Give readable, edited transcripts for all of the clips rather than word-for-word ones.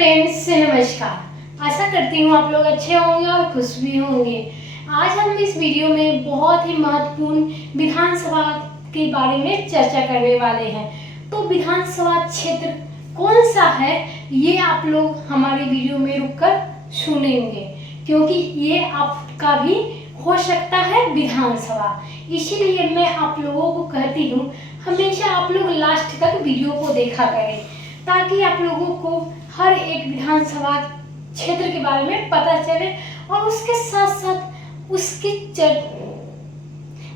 Friends से नमस्कार। आशा करती हूँ आप लोग अच्छे होंगे और खुश भी होंगे। आज हम इस वीडियो में बहुत ही महत्वपूर्ण विधानसभा के बारे में चर्चा करने वाले हैं। तो विधानसभा क्षेत्र कौन सा है ये आप लोग हमारे वीडियो में रुककर सुनेंगे, क्योंकि ये आपका भी हो सकता है विधानसभा। इसीलिए मैं आप लोगों को कहती हूँ हमेशा आप लोग लास्ट तक वीडियो को देखा करें, ताकि आप लोगों को हर एक विधानसभा क्षेत्र के बारे में पता चले और उसके साथ साथ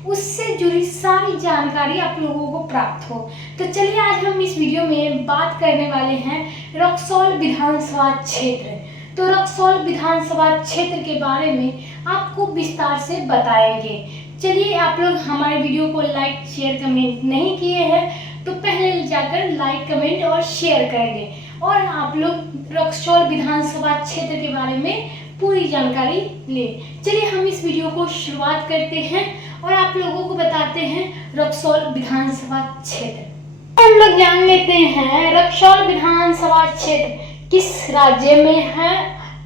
उससे जुड़ी सारी जानकारी आप लोगों को प्राप्त हो। तो चलिए आज हम इस वीडियो में बात करने वाले हैं रक्सौल विधानसभा क्षेत्र। तो रक्सौल विधानसभा क्षेत्र के बारे में आपको विस्तार से बताएंगे। चलिए आप लोग हमारे वीडियो को लाइक शेयर कमेंट नहीं किए हैं तो पहले जाकर लाइक कमेंट और शेयर कर दें, और आप लोग रक्सौल विधानसभा क्षेत्र के बारे में पूरी जानकारी लें। चलिए हम इस वीडियो को शुरुआत करते हैं और आप लोगों को बताते हैं रक्सौल विधानसभा क्षेत्र। हम लोग जान लेते हैं रक्सौल विधानसभा क्षेत्र किस राज्य में है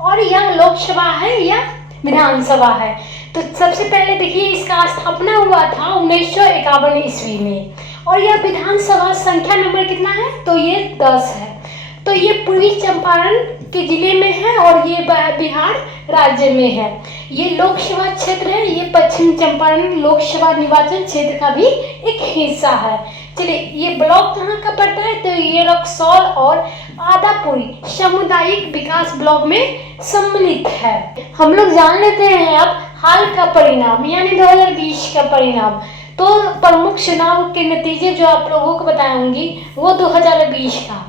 और यह लोकसभा है या विधानसभा है। तो सबसे पहले देखिए इसका स्थापना हुआ था 1951 ईस्वी में, और यह विधानसभा संख्या नंबर कितना है तो ये 10 है। तो ये पूर्वी चंपारण के जिले में है और ये बिहार राज्य में है। ये लोकसभा क्षेत्र है, ये पश्चिम चंपारण लोकसभा निर्वाचन क्षेत्र का भी एक हिस्सा है। चलिए ये ब्लॉक कहाँ का पड़ता है तो ये रक्सौल और आदापुरी सामुदायिक विकास ब्लॉक में सम्मिलित है। हम लोग जान लेते हैं अब हाल का परिणाम यानी 2020 का परिणाम। तो प्रमुख चुनाव के नतीजे जो आप लोगों को बताऊंगी वो 2020 का।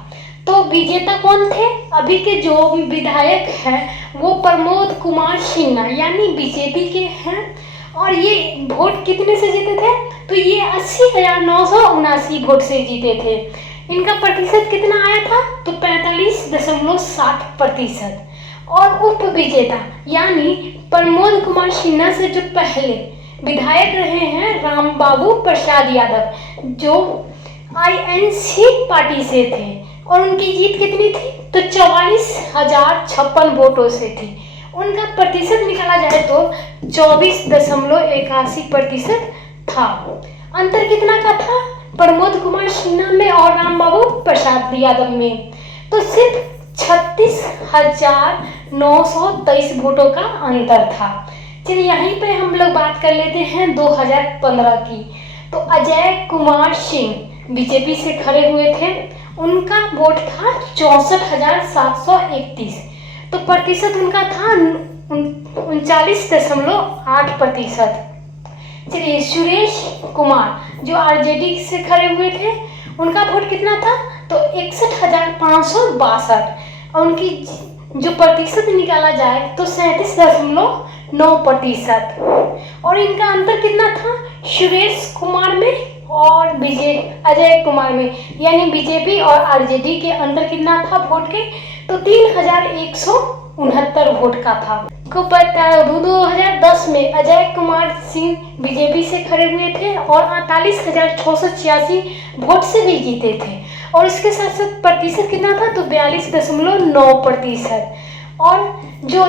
तो विजेता कौन थे? अभी के जो विधायक हैं वो प्रमोद कुमार सिन्हा यानी बीजेपी के हैं, और ये वोट कितने से जीते थे तो ये 80,979 वोट से जीते थे। इनका प्रतिशत कितना आया था तो 45.60%। और उप विजेता यानी प्रमोद कुमार सिन्हा से जो पहले विधायक रहे हैं रामबाबू प्रसाद यादव जो INC पार्टी से थे, और उनकी जीत कितनी थी तो 44,056 वोटों से थी। उनका प्रतिशत निकाला जाए तो 24.81% था। अंतर कितना का था प्रमोद कुमार सिन्हा में और रामबाबू प्रसाद यादव में? तो सिर्फ 36,923 वोटों का अंतर था। चलिए यहीं पे हम लोग बात कर लेते हैं 2015 की। तो अजय कुमार सिंह बीजेपी से खड़े हुए थे, उनका वोट था 64,731। तो प्रतिशत उनका था 39.8%। चलिए सुरेश कुमार जो RJD से खड़े हुए थे, उनका वोट कितना था तो 61,562, और उनकी जो प्रतिशत निकाला जाए तो 37.9%। और इनका अंतर कितना था सुरेश कुमार में और अजय कुमार में, यानी बीजेपी और RJD के अंदर कितना था वोट के तो 3,169 वोट का था। को पता है 2010 में अजय कुमार सिंह बीजेपी से खड़े हुए थे और 48,686 वोट से भी जीते थे, और इसके साथ साथ प्रतिशत कितना था तो 42.9%। और जो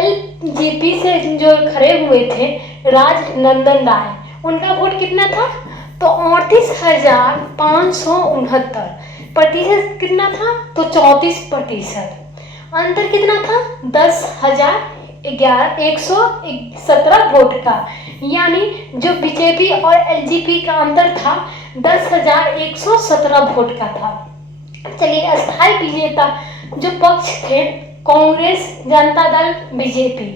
LJP से जो खड़े हुए थे राजनंदन राय, उनका वोट कितना था तो 38,569। प्रतिशत कितना था तो 34%। अंतर कितना था 10,117 वोट का, यानी जो बीजेपी और LJP का अंतर था 10,117 वोट का था। चलिए अस्थायी विजेता जो पक्ष थे कांग्रेस, जनता दल, बीजेपी,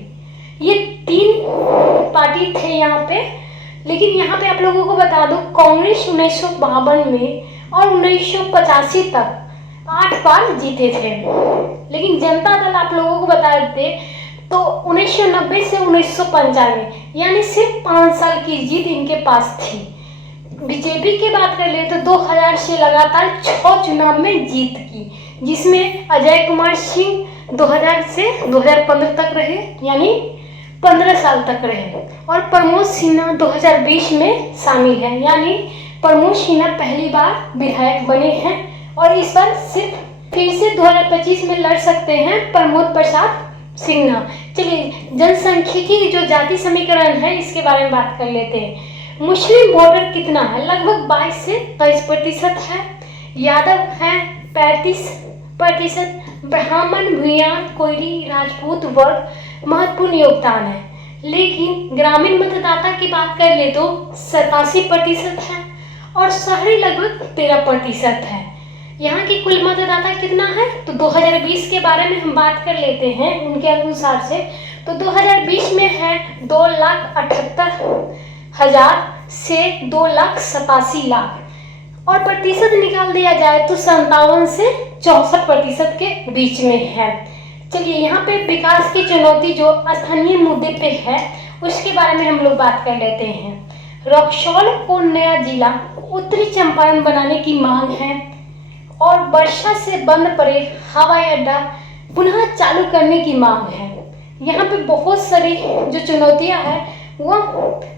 ये 3 पार्टी थे यहाँ पे। लेकिन यहाँ पे आप लोगों को बता दूं कांग्रेस 1952 में और 1985 तक 8 बार जीते थे, लेकिन जनता दल आप लोगों को बता देते तो 1990 से 1995 यानी सिर्फ 5 साल की जीत इनके पास थी। बीजेपी की बात कर ले तो 2000 से लगातार 6 चुनाव में जीत की, जिसमें अजय कुमार सिंह 2000 से 2015 तक रहे यानी 15 साल तक रहे, और प्रमोद सिन्हा 2020 में शामिल है, यानी प्रमोद सिन्हा पहली बार विधायक बने हैं और इस बार सिर्फ फिर से 2025 में लड़ सकते हैं प्रमोद प्रसाद सिन्हा। चलिए जनसांख्यिकी जो जाति समीकरण है इसके बारे में बात कर लेते हैं। मुस्लिम वोटर कितना है? लगभग 22 से 23% है। यादव है 35%। ब्राह्मण, भूयान, कोयली, राजपूत वर्ग महत्वपूर्ण योगदान है। लेकिन ग्रामीण मतदाता की बात कर ले तो 87% है और शहरी लगभग 13% है। यहाँ की कुल मतदाता कितना है? तो 2020 के बारे में हम बात कर लेते हैं उनके अनुसार से। तो 2020 में है 2,78,000 से 2,87,00,000 और प्रतिशत निकाल दिया जाए तो 57 से 64% के बीच में है। चलिए यहाँ पे विकास की चुनौती जो स्थानीय मुद्दे पे है उसके बारे में हम लोग बात कर लेते हैं। रक्सौल को नया जिला उत्तरी चंपारण बनाने की मांग है और वर्षा से बंद पड़े हवाई अड्डा पुनः चालू करने की मांग है। यहाँ पे बहुत सारी जो चुनौतियाँ हैं वो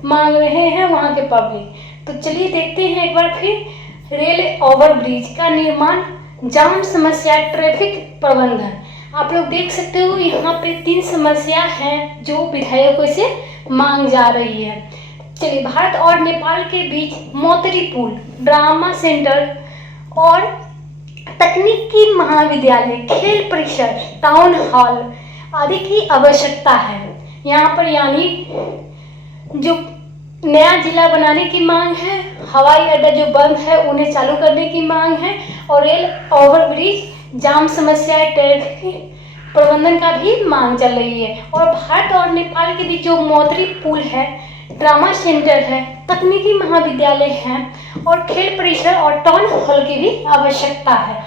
मांग रहे हैं वहाँ के पब्लिक। तो चलिए देखते हैं एक बार फिर। रेल ओवरब्रिज का निर्माण, जाम समस्या, ट्रैफिक प्रबंधन। आप लोग देख सकते हो यहाँ पे 3 समस्या हैं जो विधायकों से मांग जा रही है। चलिए भारत और नेपाल के बीच मोतरी पुल, ड्रामा सेंटर और तकनीकी महाविद्यालय, खेल परिसर, टाउन हॉल आदि की आवश्यकता है। यहाँ पर यानी जो नया जिला बनाने की मांग है, हवाई अड्डा जो बंद है उन्हें चालू करने की मांग है और रेल ओवरब्रिज, जाम समस्या, ट्रैफिक प्रबंधन का भी मांग चल रही है। और भारत और नेपाल के बीच जो मोतरी पुल है, ड्रामा सेंटर है, तकनीकी महाविद्यालय है और खेल परिसर और टाउन हॉल की भी आवश्यकता है।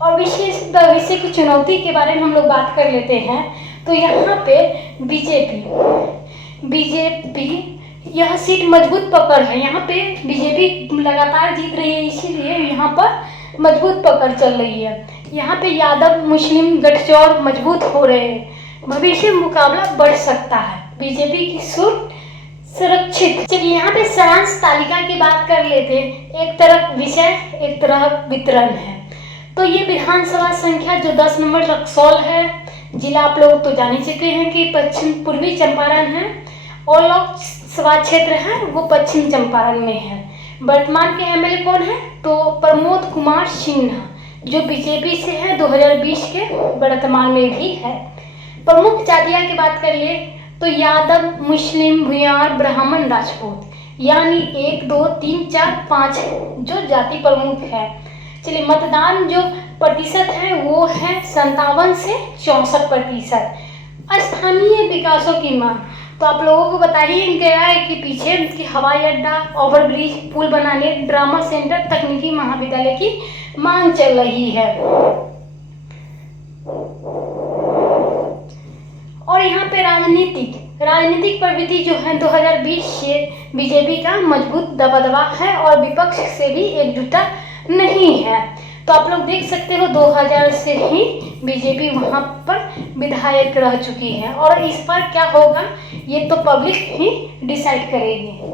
और विशेष भविष्य की चुनौती के बारे में हम लोग बात कर लेते हैं। तो यहाँ पे बीजेपी यह सीट मजबूत पकड़ है। यहाँ पे बीजेपी लगातार जीत रही है, इसीलिए यहाँ पर मजबूत पकड़ चल रही है। यहाँ पे यादव मुस्लिम गठजोड़ मजबूत हो रहे हैं। भविष्य मुकाबला बढ़ सकता है, बीजेपी की सीट सुरक्षित। चलिए यहाँ पे सारांश तालिका की बात कर लेते हैं। एक तरफ विषय, एक तरफ वितरण है। तो ये विधानसभा संख्या जो 10 नंबर रक्सौल है, जिला आप लोग तो जान ही चुके हैं कि पश्चिम पूर्वी चंपारण है और लोकसभा क्षेत्र है वो पश्चिम चंपारण में है। वर्तमान के एमएलए कौन है? तो प्रमोद कुमार सिन्हा जो बीजेपी से है, 2020 के वर्तमान में भी है। प्रमुख जातियां की बात कर लिए तो यादव, मुस्लिम, भूयार, ब्राह्मण, राजपूत यानी 1, 2, 3, 4, 5 जो जाति प्रमुख है। चलिए मतदान जो प्रतिशत है वो है 57 से 64%। स्थानीय विकासों की मांग तो आप लोगों को बता ही गया है कि पीछे कि हवाई अड्डा, ओवरब्रिज, पुल बनाने, ड्रामा सेंटर, तकनीकी महाविद्यालय की मांग चल रही है। और यहाँ पे राजनीतिक प्रवृत्ति जो है 2020 से बीजेपी का मजबूत दबदबा है और विपक्ष से भी एकजुटता नहीं है। तो आप लोग देख सकते हो 2000 से ही बीजेपी वहाँ पर विधायक रह चुकी है और इस पर क्या होगा ये तो पब्लिक ही डिसाइड करेगी।